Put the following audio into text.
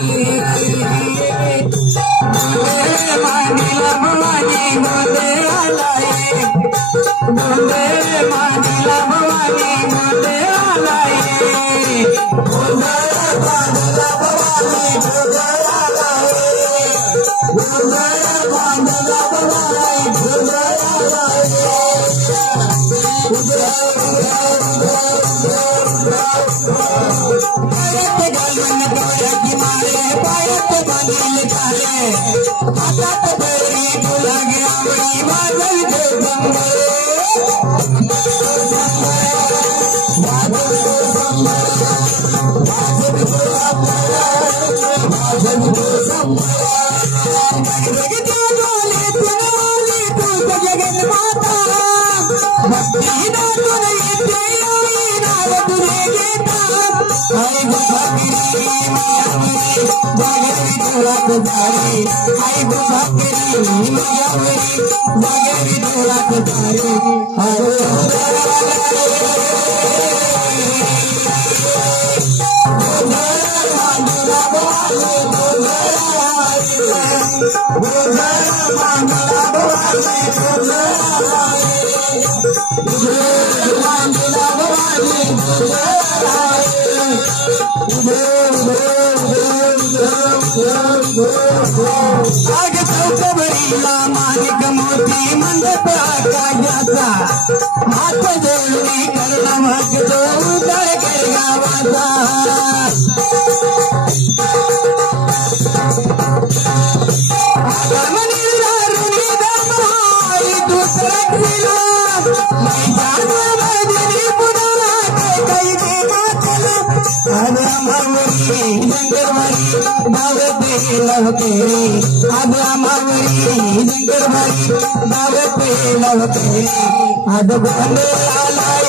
मानिला भवानी मोदे आलाय मानिला भवानी मोदे आलाय मानिला भवानी मोदे आलाय मानिला भवानी मोदे आलाय पायत बांधून निघाले हातात बैरी तुला आवडी माझं आई आग चौकबरीला माणिक मोती मंडप आकाशाचा हात जोडणी करणं मागतो उदळ कर गावाचा आगमनीला रुणी दमाई दुसरा दिला मैदानामध्ये पुन्हा काही देवाचला आणि आम्हावरी जंगलवारी दावते लवते आज आम्हावरी जंगलवारी दावते लवते आज बंद आलाय